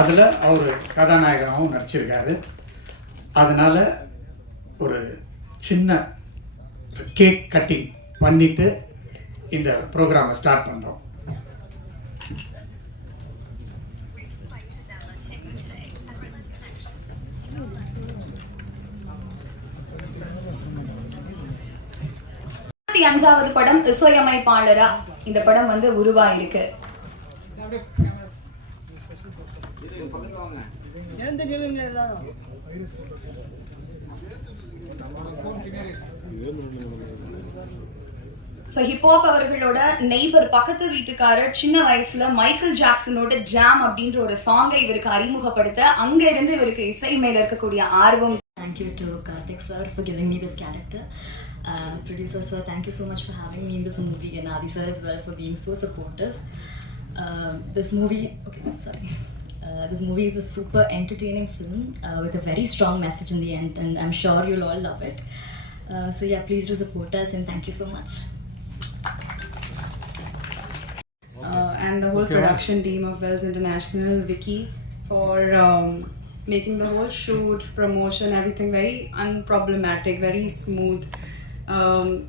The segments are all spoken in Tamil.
அதில் அவர் கதாநாயகனாகவும் நடிச்சிருக்காரு. அதனால் ஒரு சின்ன கேக் கட்டிங் பண்ணிட்டு இந்த ப்ரோக்ராமை ஸ்டார்ட் பண்ணுறோம் அஞ்சாவது படம் இசையமைப்பாளரா இந்த படம் வந்து உருவாயிருக்கு. ஸோ ஹிப்ஹாப் அவர்களோட நெய்பர் பக்கத்து வீட்டுக்காரர் சின்ன வயசுல மைக்கேல் ஜாக்சனோட ஜாம் அப்படின்ற ஒரு சாங்கை இவருக்கு அறிமுகப்படுத்த அங்க இருந்து இவருக்கு இசை மேல இருக்கக்கூடிய ஆர்வம் Thank you to Karthik sir for giving me this character. Uh, producer sir, thank you so much for having me in this movie, and Adi sir as well for being so supportive. Uh, this movie. Uh, this movie is a super entertaining film uh, with a very strong message in the end, and I'm sure you'll all love it. Uh, so yeah, please do support us, and thank you so much. uh, and the whole production team of Wells International, Vicky, for um, making the whole shoot, promotion, everything very unproblematic, very smooth. Um,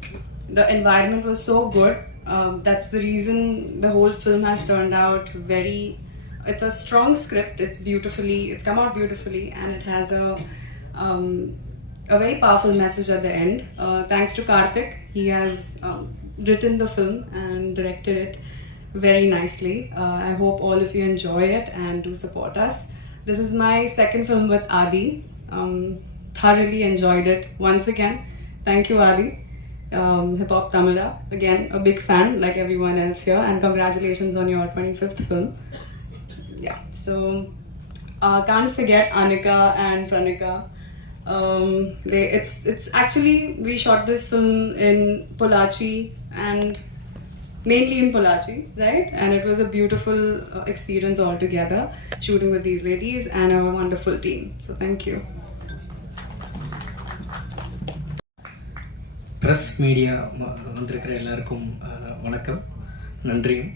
the environment was so good. Um, that's the reason the whole film has turned out very. It's a strong script. It's beautifully. It's come out beautifully, and it has a um, a very powerful message at the end. Uh, thanks to Karthik, he has um, written the film and directed it very nicely. Uh, I hope all of you enjoy it and do support us. This is my second film with Adi. Um, thoroughly enjoyed it once again. Thank you, Adi. Um, Hip Hop Tamila. Again, a big fan like everyone else here, and congratulations on your 25th film Yeah, so uh, can't forget Anika and Pranika. Um, they, it's it's actually we shot this film in Polachi and mainly in Polachi, right? And it was a beautiful uh, experience altogether shooting with these ladies and a wonderful team. So thank you. Press media வந்திருக்கிற எல்லாருக்கும் அஹ், வணக்கம் நன்றியும்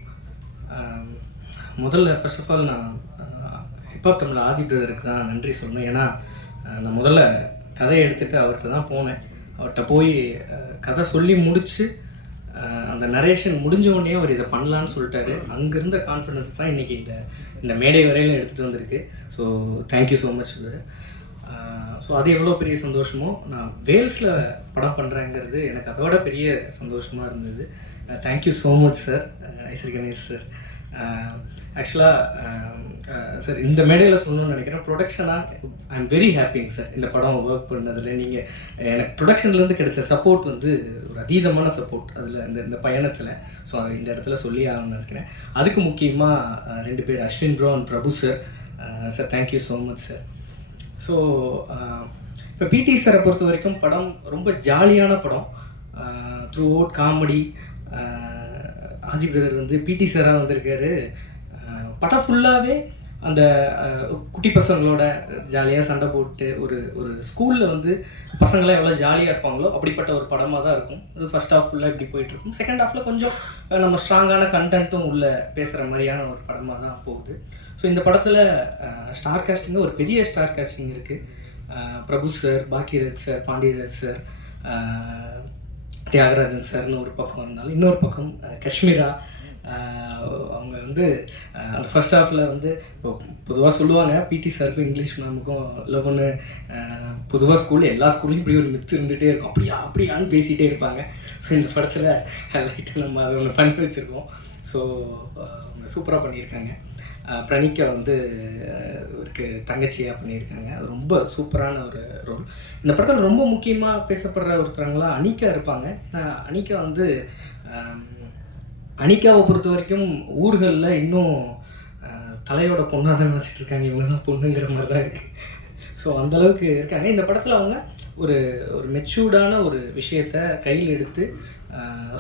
அஹ், முதல்ல ஃபர்ஸ்ட் ஆஃப் ஆல் நான் ஹிப்ஹாப் தமிழ் ஆதி பிரதருக்கு தான் நன்றி சொன்னேன் ஏன்னா நான் முதல்ல கதையை எடுத்துகிட்டு அவர்கிட்ட தான் போனேன். அவர்கிட்ட போய் கதை சொல்லி முடித்து அந்த நரேஷன் முடிஞ்ச உடனே அவர் இதை பண்ணலான்னு சொல்லிட்டாரு. அங்கிருந்த கான்ஃபிடன்ஸ் தான் இன்றைக்கி இந்த இந்த மேடை வரையிலும் எடுத்துகிட்டு வந்திருக்கு. So thank you so much so அது எவ்வளோ பெரிய சந்தோஷமோ நான் வேல்ஸில் படம் பண்ணுறேங்கிறது எனக்கு அதோட பெரிய சந்தோஷமாக இருந்தது. Thank you so much sir Ishari Ganesh sir Uh, ஆக்சுவலாக சார் uh, uh, இந்த மேடையில் சொல்லணும்னு நினைக்கிறேன். ப்ரொடக்ஷனாக ஐ எம் வெரி ஹாப்பிங்க சார் இந்த படம் ஒர்க் பண்ணதில் நீங்கள் எனக்கு ப்ரொடக்ஷன்லேருந்து கிடைச்ச சப்போர்ட் வந்து ஒரு அதீதமான சப்போர்ட் அதில் இந்த இந்த பயணத்தில். ஸோ இந்த இடத்துல சொல்லி ஆகணும்னு நினைக்கிறேன். அதுக்கு முக்கியமாக ரெண்டு பேர் Ashwin bro and Prabhu sir sir thank you so much sir so இப்போ பிடி சாரை பொறுத்த வரைக்கும் படம் ரொம்ப ஜாலியான படம். Throughout comedy Aadhi brother வந்து பிடி சாராக வந்திருக்காரு. படம் ஃபுல்லாகவே அந்த குட்டி பசங்களோட ஜாலியாக சண்டை போட்டு ஒரு ஒரு ஸ்கூலில் வந்து பசங்களாம் எவ்வளோ ஜாலியாக இருப்பாங்களோ அப்படிப்பட்ட ஒரு படமாக தான் இருக்கும். அது ஃபர்ஸ்ட் ஹாஃப் ஃபுல்லாக இப்படி போயிட்டு இருக்கும். செகண்ட் ஹாஃபில் கொஞ்சம் நம்ம ஸ்ட்ராங்கான கண்டென்ட்டும் உள்ள பேசுகிற மாதிரியான ஒரு படமாக தான் போகுது. ஸோ இந்த படத்தில் ஸ்டார் காஸ்டிங்கில் ஒரு பெரிய ஸ்டார் காஸ்டிங் இருக்குது Prabhu sir Bhagyaraj sir Pandiaraj sir Thiagarajan சார்னு ஒரு பக்கம் இருந்தாலும் இன்னொரு பக்கம் காஷ்மீரா அவங்க வந்து அந்த ஃபர்ஸ்ட் ஹாஃபில் வந்து இப்போ பொதுவாக சொல்லுவாங்க பிடி சாருக்கும் இங்கிலீஷ் மேமுக்கும் ஒன்று பொதுவாக ஸ்கூலில் எல்லா ஸ்கூல்லையும் இப்படி ஒரு மித்து இருந்துகிட்டே இருக்கும். அப்படியா அப்படியான்னு பேசிகிட்டே இருப்பாங்க. ஸோ இந்த படத்தில் லைட்டாக நம்ம அதை ஒன்று பண்ணி வச்சுருக்கோம். ஸோ அவங்க சூப்பராக பண்ணியிருக்காங்க. பிரணிக்கா வந்து இவருக்கு தங்கச்சியாக பண்ணியிருக்காங்க. அது ரொம்ப சூப்பரான ஒரு ரோல் இந்த படத்தில் ரொம்ப முக்கியமாக பேசப்படுற ஒருத்தவங்களா அனிகா இருப்பாங்க. அனிகா வந்து அனிகாவை பொறுத்த வரைக்கும் ஊர்களில் இன்னும் தலையோட பொண்ணாக தான் நினச்சிட்டு இருக்காங்க இவங்க தான் பொண்ணுங்கிற மாதிரி தான் இருக்குது ஸோ அந்தளவுக்கு இருக்காங்க. இந்த படத்தில் அவங்க ஒரு ஒரு மெச்சூர்டான ஒரு விஷயத்த கையில் எடுத்து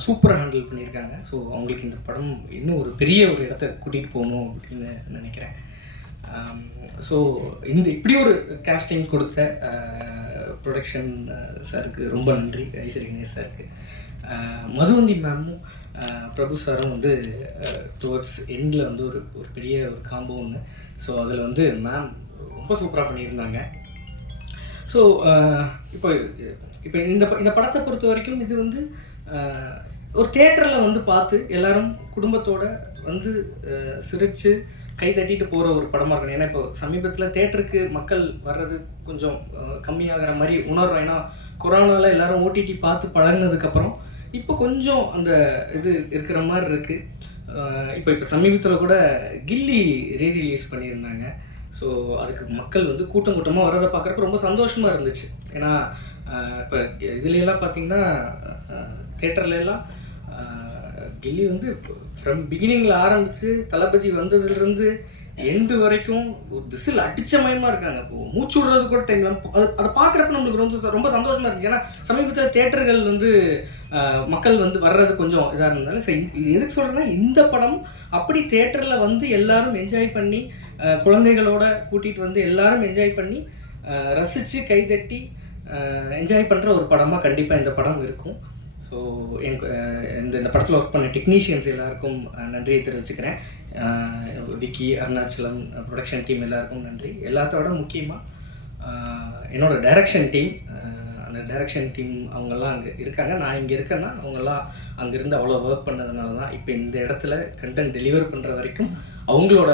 சூப்பராக ஹேண்டில் பண்ணியிருக்காங்க. ஸோ அவங்களுக்கு இந்த படம் இன்னும் ஒரு பெரிய ஒரு இடத்த கூட்டிகிட்டு போகணும் அப்படின்னு நினைக்கிறேன். ஸோ இந்த இப்படி ஒரு கேஸ்டிங் கொடுத்த ப்ரொடக்ஷன் சாருக்கு ரொம்ப நன்றி ஐஸ்வரி கணேஷ் சாருக்கு மதுவந்தி மேமும் பிரபு சாரும் வந்து டுவர்ட்ஸ் எண்டில் வந்து ஒரு ஒரு பெரிய ஒரு காம்போ ஒன்று ஸோ அதில் வந்து மேம் ரொம்ப சூப்பராக பண்ணியிருந்தாங்க. ஸோ இப்போ இப்போ இந்த இந்த படத்தை பொறுத்த வரைக்கும் இது வந்து ஒரு தேட்டரில் வந்து பார்த்து எல்லாரும் குடும்பத்தோட வந்து சிரித்து சிரிச்சு கை தட்டிட்டு போகிற ஒரு படமாக இருக்கணும். ஏன்னா இப்போ சமீபத்தில் தேட்டருக்கு மக்கள் வர்றது கொஞ்சம் கம்மியாகிற மாதிரி உணர்வு. ஏன்னா கொரோனாவில் எல்லாரும் ஓடிடி பார்த்து பழகுனதுக்கப்புறம் இப்போ கொஞ்சம் அந்த இது இருக்கிற மாதிரி இருக்குது இப்போ இப்போ சமீபத்தில் கூட கில்லி ரீ ரிலீஸ் பண்ணியிருந்தாங்க. ஸோ அதுக்கு மக்கள் வந்து கூட்டம் கூட்டமாக வர்றதை பார்க்குறப்ப ரொம்ப சந்தோஷமாக இருந்துச்சு. ஏன்னா இப்போ இதுலலாம் பார்த்தீங்கன்னா தேட்டர்ல கில்லி வந்து ஃப்ரம் பிகினிங்கில் ஆரம்பித்து தளபதி வந்ததுலேருந்து எண்டு வரைக்கும் ஒரு விசில் அடிச்ச மயமா இருக்காங்க. மூச்சு விடுறது கூட டைம்ல அது அதை பார்க்குறப்ப நம்மளுக்கு ரொம்ப ரொம்ப சந்தோஷமா இருந்துச்சு. ஏன்னா சமீபத்தில் தேட்டர்கள் வந்து மக்கள் வந்து வர்றது கொஞ்சம் இதாக இருந்தாலும் சரி இது எதுக்கு சொல்கிறேன்னா இந்த படம் அப்படி தேட்டரில் வந்து எல்லாரும் என்ஜாய் பண்ணி குழந்தைகளோட கூட்டிகிட்டு வந்து எல்லாரும் என்ஜாய் பண்ணி ரசித்து கைதட்டி என்ஜாய் பண்ணுற ஒரு படமாக கண்டிப்பாக இந்த படம் இருக்கும். ஸோ எனக்கு இந்த இந்த படத்தில் ஒர்க் பண்ண டெக்னீஷியன்ஸ் எல்லாருக்கும் நன்றியை தெரிவிச்சுக்கிறேன். விக்கி அருணாச்சலம் ப்ரொடக்ஷன் டீம் எல்லாருக்கும் நன்றி. எல்லாத்தோட முக்கியமாக என்னோட டைரக்ஷன் டீம் அந்த டைரக்ஷன் டீம் அவங்கெல்லாம் அங்கே இருக்காங்க. நான் இங்கே இருக்கேன்னா அவங்கெல்லாம் அங்கேருந்து அவ்வளோ ஒர்க் பண்ணதுனால தான் இப்போ இந்த இடத்துல கண்டென்ட் டெலிவர் பண்ணுற வரைக்கும் அவங்களோட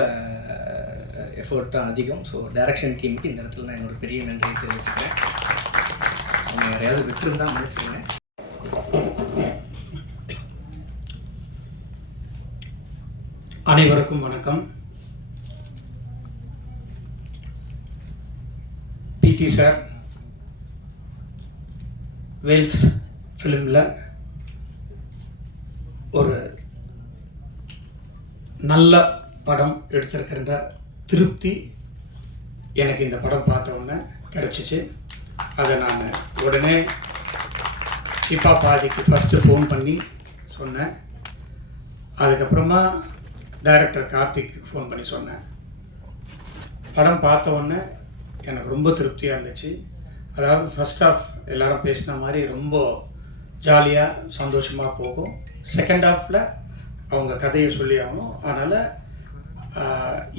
எஃபர்ட் தான் அதிகம். ஸோ டைரக்ஷன் டீமுக்கு இந்த இடத்துல நான் என்னோட பெரிய நன்றியை தெரிவிச்சுக்கிறேன். யாரையாவது விட்டுருந்தா முடிச்சுங்க அனைவருக்கும் வணக்கம். பிடி சார் வேல்ஸ் ஃபிலிமில் ஒரு நல்ல படம் எடுத்திருக்கின்ற திருப்தி எனக்கு இந்த படம் பார்த்த உடனே கிடச்சிச்சு. அதை நான் உடனே சிப்பா பாதிக்கு ஃபஸ்ட்டு ஃபோன் பண்ணி சொன்னேன். அதுக்கப்புறமா டைரக்டர் கார்த்திக்கு ஃபோன் பண்ணி சொன்னேன். படம் பார்த்த உடனே எனக்கு ரொம்ப திருப்தியாக இருந்துச்சு. அதாவது ஃபர்ஸ்ட் ஆஃப் எல்லாரும் பேசின மாதிரி ரொம்ப ஜாலியாக சந்தோஷமாக போகும். செகண்ட் ஆஃபில் அவங்க கதையை சொல்லி ஆகணும் அதனால்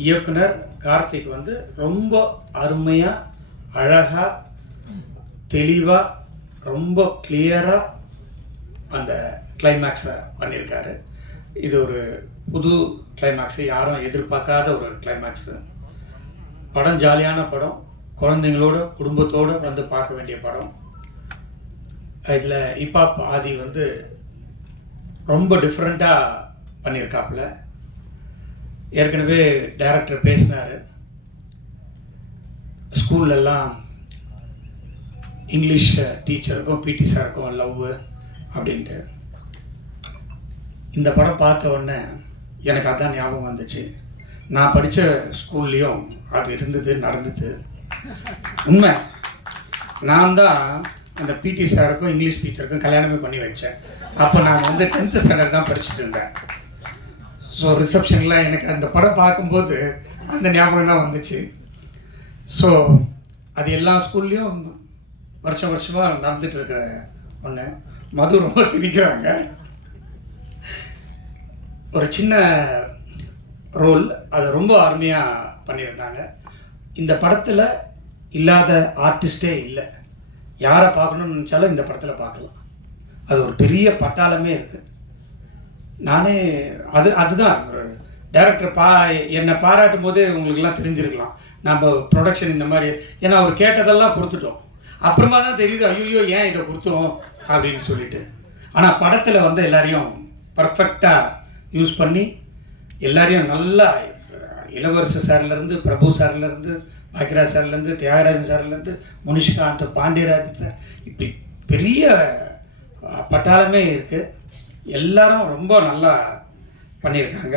இயக்குனர் கார்த்திக் வந்து ரொம்ப அருமையாக அழகாக தெளிவாக ரொம்ப கிளியராக அந்த கிளைமேக்ஸை பண்ணியிருக்காரு இது ஒரு புது கிளைமேக்ஸு யாரும் எதிர்பார்க்காத ஒரு கிளைமேக்ஸு படம் ஜாலியான படம். குழந்தைங்களோட குடும்பத்தோடு வந்து பார்க்க வேண்டிய படம். இதில் இப்பாப் ஆதி வந்து ரொம்ப டிஃப்ரெண்ட்டாக பண்ணியிருக்காப்புல ஏற்கனவே டைரக்டர் பேசினார். ஸ்கூல்லெல்லாம் இங்கிலீஷ் டீச்சருக்கும் பிடி சாருக்கும் லவ் அப்படின்ட்டு. இந்த படம் பார்த்த உடனே எனக்கு அதான் ஞாபகம் வந்துச்சு. நான் படித்த ஸ்கூல்லையும் அது இருந்தது நடந்தது. உண்மை. நான் தான் அந்த பிடி சாருக்கும் இங்கிலீஷ் டீச்சருக்கும் கல்யாணமே பண்ணி வச்சேன். அப்போ நான் வந்து டென்த்து ஸ்டாண்டர்ட் தான் படிச்சுட்டு இருந்தேன். ஸோ ரிசப்ஷனில் எனக்கு அந்த படம் பார்க்கும்போது அந்த ஞாபகம் தான் வந்துச்சு. ஸோ அது எல்லா ஸ்கூல்லையும் வருஷம் வருஷமாக நடந்துட்டு இருக்கிற ஒன்று மது ரொம்ப சிரிக்கிறாங்க. ஒரு சின்ன ரோல் அதை ரொம்ப அருமையாக பண்ணியிருந்தாங்க. இந்த படத்தில் இல்லாத ஆர்டிஸ்டே இல்லை. யாரை பார்க்கணும்னு நினச்சாலும் இந்த படத்தில் பார்க்கலாம். அது ஒரு பெரிய பட்டாளமே இருக்குது நானே அது அதுதான். ஒரு டைரக்டர் பா என்னை பாராட்டும் போதே உங்களுக்கெல்லாம் தெரிஞ்சிருக்கலாம். நம்ம ப்ரொடக்ஷன் இந்த மாதிரி ஏன்னா அவர் கேட்டதெல்லாம் கொடுத்துட்டோம். அப்புறமா தான் தெரியுது ஐயோ ஏன் இதை கொடுத்தோம் அப்படின்னு சொல்லிட்டு. ஆனால் படத்தில் வந்து எல்லாரையும் பர்ஃபெக்டாக யூஸ் பண்ணி எல்லாரையும் நல்லா இளவரசு சார்லேருந்து பிரபு சார்லேருந்து பாக்கியராஜ் சார்லேருந்து தியாகராஜன் சார்லேருந்து முனிஷ்காந்த் பாண்டியராஜன் சார் இப்படி பெரிய பட்டாளமே இருக்குது எல்லாரும் ரொம்ப நல்லா பண்ணியிருக்காங்க.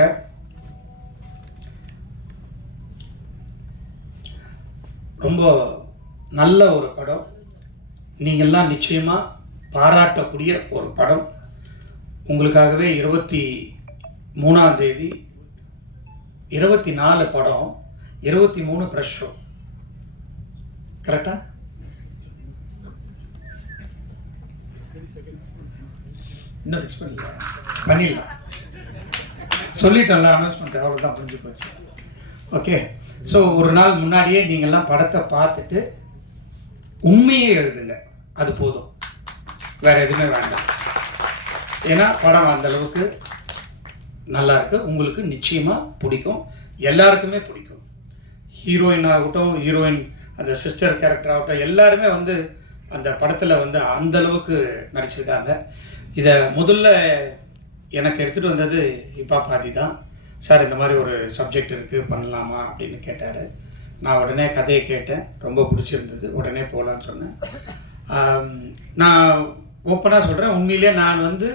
ரொம்ப நல்ல ஒரு படம். நீங்கள்லாம் நிச்சயமாக பாராட்டக்கூடிய ஒரு படம். உங்களுக்காகவே இருபத்தி மூணாம் தேதி இருபத்தி நாலு படம் இருபத்தி மூணு ப்ரெஷ் ஷோ கரெக்டா இன்னும் ஃபிக்ஸ் பண்ணல. பண்ணிடலாம். சொல்லிட்டோம்ல அனௌன்ஸ்மெண்ட் அவ்வளோதான் புரிஞ்சு போச்சு. ஓகே ஸோ ஒரு நாள் முன்னாடியே நீங்கள்லாம் படத்தை பார்த்துட்டு உண்மையே எழுதுங்க. அது போதும். வேற எதுவுமே வேண்டாம். ஏன்னா படம் அந்த அளவுக்கு நல்லா இருக்கு. உங்களுக்கு நிச்சயமா பிடிக்கும். எல்லாருக்குமே பிடிக்கும். ஹீரோயின் ஆகட்டும் ஹீரோயின் அந்த சிஸ்டர் கேரக்டர் ஆகட்டும் எல்லாருமே வந்து அந்த படத்தில் வந்து அந்த அளவுக்கு நடிச்சிருக்காங்க. இதை முதல்ல எனக்கு எடுத்துகிட்டு வந்தது இப்பா பாதி தான். சார் இந்த மாதிரி ஒரு சப்ஜெக்ட் இருக்குது பண்ணலாமா அப்படின்னு கேட்டார். நான் உடனே கதையை கேட்டேன். ரொம்ப பிடிச்சிருந்தது. உடனே போகலான்னு சொன்னேன். நான் ஓப்பனாக சொல்கிறேன் உண்மையிலேயே நான் வந்து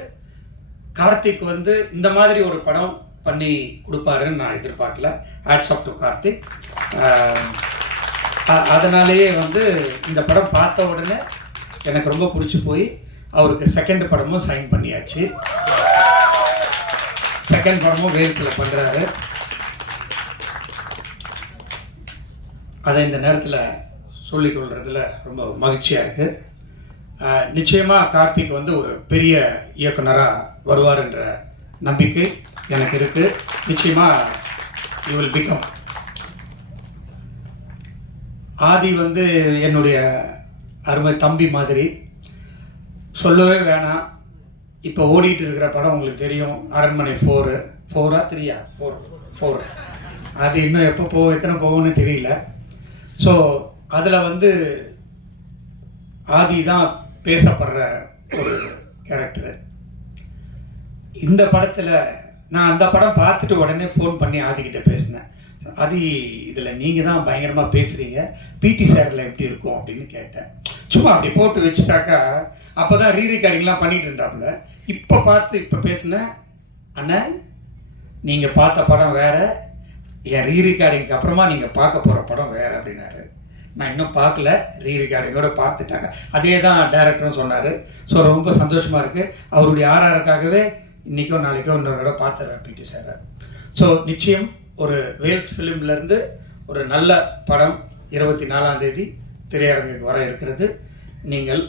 கார்த்திக் வந்து இந்த மாதிரி ஒரு படம் பண்ணி கொடுப்பாருன்னு நான் எதிர்பார்க்கல. Hats off to Karthik. அதனாலேயே வந்து இந்த படம் பார்த்த உடனே எனக்கு ரொம்ப பிடிச்சி போய் அவருக்கு செகண்ட் படமும் சைன் பண்ணியாச்சு. செகண்ட் படமும் வேல்ஸில் பண்ணுறாரு அதை இந்த நேரத்தில் சொல்லிக்கொள்கிறதுல ரொம்ப மகிழ்ச்சியாக இருக்குது நிச்சயமாக கார்த்திக் வந்து ஒரு பெரிய இயக்குனராக வருவார் என்ற நம்பிக்கை எனக்கு இருக்குது நிச்சயமாக யூ வில் பிகம் ஆதி வந்து என்னுடைய அருமை தம்பி மாதிரி. சொல்லவே வேணாம். இப்போ ஓடிட்டு இருக்கிற படம் உங்களுக்கு தெரியும். அரண்மனை ஃபோரு ஃபோரா த்ரீயா ஃபோர் ஃபோர் அது இன்னும் எப்போ போ எத்தனை போகும்னு தெரியல. ஸோ அதில் வந்து ஆதி தான் பேசப்படுற ஒரு கேரக்டரு இந்த படத்தில் நான் அந்த படம் பார்த்துட்டு உடனே ஃபோன் பண்ணி ஆதிக்கிட்ட பேசினேன். ஆதி இதில் நீங்கள் தான் பயங்கரமாக பேசுகிறீங்க பிடி சாரில் எப்படி இருக்கும் அப்படின்னு கேட்டேன். சும்மா அப்படி போட்டு வச்சுட்டாக்கா அப்போ தான் ரீ பண்ணிகிட்டு இருந்தாப்புல. இப்போ பார்த்து இப்போ பேசினேன் அண்ணன் நீங்கள் பார்த்த படம் வேறு என் ரீ ரெக்கார்டிங்க்கு அப்புறமா நீங்கள் பார்க்க போகிற படம் வேறு அப்படின்னாரு. நான் இன்னும் பார்க்கல ரீ ரெக்கார்டிங்கோட பார்த்துட்டாங்க. அதே தான் டேரக்டரும் சொன்னார். ஸோ ரொம்ப சந்தோஷமாக இருக்குது அவருடைய ஆர்ஆருக்காகவே இன்றைக்கோ நாளைக்கோ இன்னொரு தடவை பார்த்துறேன் பிடி சார். ஸோ நிச்சயம் ஒரு வேல்ஸ் ஃபிலிம்லேருந்து ஒரு நல்ல படம் இருபத்தி நாலாம் தேதி திரையரங்குக்கு வர இருக்கிறது. நீங்கள்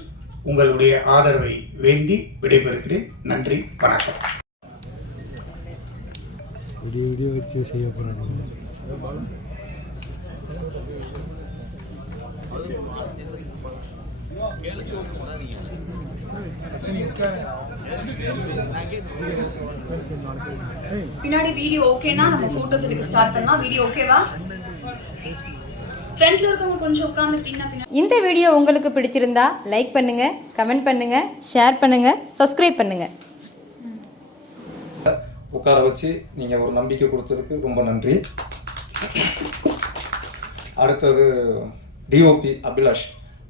உங்களுடைய ஆதரவை வேண்டி விடைபெறுகிறேன். நன்றி வணக்கம். விடிய விடிய வச்சு செய்ய போகிறாங்க பின்னாடி வீடியோ ஓகேனா? நம்ம போட்டோஸ் எடுக்க ஸ்டார்ட் பண்ணலாம். வீடியோ ஓகேவா ஃப்ரண்ட்ல இருக்கவங்க கொஞ்சம் உட்காந்துட்டீங்கன்னா பின்னாடி இந்த வீடியோ உங்களுக்கு பிடிச்சிருந்தா லைக் பண்ணுங்க கமெண்ட் பண்ணுங்க ஷேர் பண்ணுங்க சப்ஸ்கிரைப் பண்ணுங்க. உட்கார வச்சு நீங்கள் ஒரு நம்பிக்கை கொடுத்ததுக்கு ரொம்ப நன்றி. அடுத்தது டிஓபி அபிலாஷ்.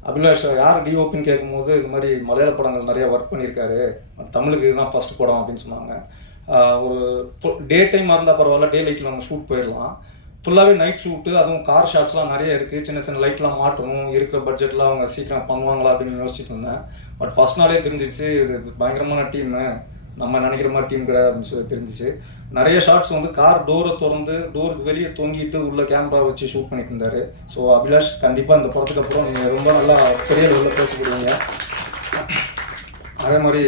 அபிலாஷ் யார் டிஓபின்னு கேட்கும்போது இது மாதிரி மலையாள படங்கள் நிறையா ஒர்க் பண்ணியிருக்காரு. தமிழுக்கு இதுதான் ஃபஸ்ட் படம் அப்படின்னு சொன்னாங்க. ஒரு டே டைம் இருந்தால் பரவாயில்ல டே லைட்டில் நம்ம ஷூட் போயிடலாம். ஃபுல்லாகவே நைட் ஷூட்டு அதுவும் கார் ஷாட்ஸ்லாம் நிறைய இருக்குது சின்ன சின்ன லைட்லாம் மாட்டணும். இருக்கிற பட்ஜெட்லாம் அவங்க சீக்கிரம் பண்ணுவாங்களா அப்படின்னு யோசிச்சுட்டு இருந்தேன். பட் ஃபஸ்ட் நாளே தெரிஞ்சிருச்சு இது பயங்கரமான டீமு நம்ம நினைக்கிற மாதிரி டீம் கிடையாது அப்படின்னு சொல்லி தெரிஞ்சிச்சு. நிறைய ஷாட்ஸ் வந்து கார் டோரை திறந்து டோருக்கு வெளியே தொங்கிட்டு உள்ள கேமரா வச்சு ஷூட் பண்ணிட்டு இருந்தாரு. ஸோ அபிலாஷ் கண்டிப்பாக இந்த படத்துக்கு அப்புறம் நீங்கள் ரொம்ப நல்லா பெரிய லெவலில் பேசப்படுவீங்க. அதே மாதிரி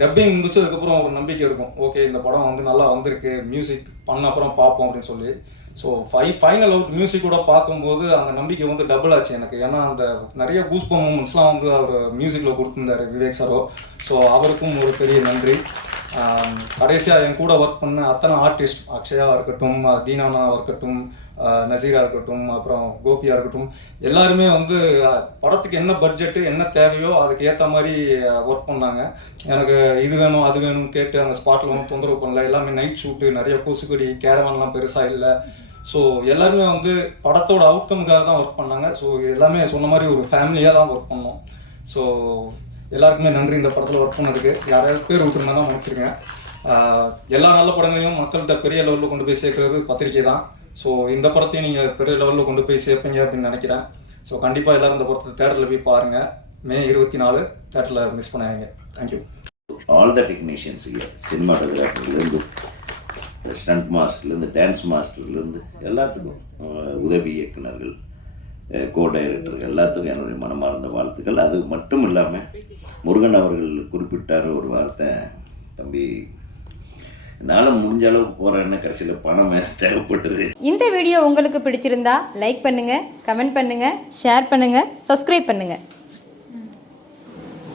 டப்பிங் முடிச்சதுக்கப்புறம் ஒரு நம்பிக்கை இருக்கும். ஓகே இந்த படம் வந்து நல்லா வந்திருக்கு. மியூசிக் பண்ண அப்புறம் பார்ப்போம் அப்படின்னு சொல்லி. ஸோ ஃபை ஃபைனல் அவுட் மியூசிக்கோட பார்க்கும்போது அந்த நம்பிக்கை வந்து டபுள் ஆச்சு எனக்கு. ஏன்னா அந்த நிறைய கூஸ் மூமெண்ட்ஸ்லாம் வந்து அவர் மியூசிக்கில் கொடுத்துருந்தாரு விவேக் சாரோ ஸோ அவருக்கும் ஒரு பெரிய நன்றி. கடைசியாக என் கூட ஒர்க் பண்ண அத்தனை ஆர்டிஸ்ட் அக்ஷயாவாக இருக்கட்டும் தீனானாவாக இருக்கட்டும் நசீரா இருக்கட்டும் அப்புறம் கோபியாக இருக்கட்டும் எல்லாருமே வந்து படத்துக்கு என்ன பட்ஜெட்டு என்ன தேவையோ அதுக்கு ஏற்ற மாதிரி ஒர்க் பண்ணாங்க. எனக்கு இது வேணும் அது வேணும்னு கேட்டு அந்த ஸ்பாட்டில் வந்து தொந்தரவு பண்ணல. எல்லாமே நைட் ஷூட்டு நிறைய கொசுக்கடி கேரவான்லாம் பெருசாக இல்லை. ஸோ எல்லாருமே வந்து படத்தோட அவுட்கமுக்காக தான் ஒர்க் பண்ணாங்க. ஸோ எல்லாமே சொன்ன மாதிரி ஒரு ஃபேமிலியாக தான் ஒர்க் பண்ணோம். ஸோ எல்லாருக்குமே நன்றி இந்த படத்தில் ஒர்க் பண்ணதுக்கு. யாராவது பேர் விட்டுருந்தா தான் முடிச்சிருங்க எல்லா நல்ல படங்களையும் மக்கள்கிட்ட பெரிய லெவலில் கொண்டு போய் சேர்க்கறது பத்திரிக்கை தான். ஸோ இந்த படத்தையும் நீங்கள் பெரிய லெவலில் கொண்டு போய் சேர்ப்பீங்க அப்படின்னு நினைக்கிறேன். ஸோ கண்டிப்பாக எல்லாரும் இந்த படத்தை தேட்டரில் போய் பாருங்கள் மே இருபத்தி நாலு தேட்டரில் மிஸ் பண்ணாங்க thank you all the technicians இங்கே ஸ்டண்ட் மாஸ்டர்லேருந்து டான்ஸ் மாஸ்டர்லேருந்து எல்லாத்துக்கும் உதவி இயக்குனர்கள் கோ டைரக்டர்கள் எல்லாத்துக்கும் என்னுடைய மனமார்ந்த வாழ்த்துக்கள். அது மட்டும் இல்லாமல் முருகன் அவர்கள் குறிப்பிட்டார் ஒரு வார்த்தை தம்பி என்னால் முடிஞ்ச அளவுக்கு போகிறேன்னு கடைசியில் பணம் தேவைப்பட்டது. இந்த வீடியோ உங்களுக்கு பிடிச்சிருந்தா லைக் பண்ணுங்கள் கமெண்ட் பண்ணுங்கள் ஷேர் பண்ணுங்கள் சப்ஸ்கிரைப் பண்ணுங்கள்